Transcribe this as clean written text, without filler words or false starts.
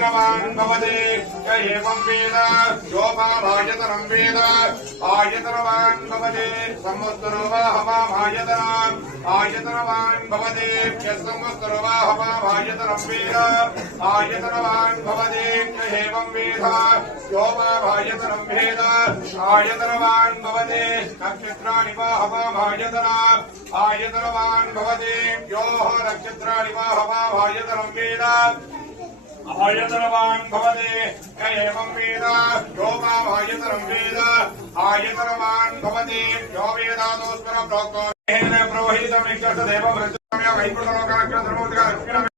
भवते एवं वेद यो मामायतनं वेद आयतनवान् भवते संवत्सरो वा हवामायतनाम् आयतनवान् भवते यस्संवत्सरो वा हवामायतनं वेद आयतनवान् भवते एवं वेद यो मामायतनं वेद आयतनवान् भवते नक्षत्राणि वा हवामायतनाम् आयतनवान् भवते यो नक्षत्राणि वा हवामायतनं वेद आयतनवान् भवते एवं वेद यो मामायतनं वेद आयतनवान् भवते यो वेदादोस्मरं प्रोक्तेन प्रोहितं निष्कर्षदेवं वृद्धम्य वैकुण्ठलोकाख्यं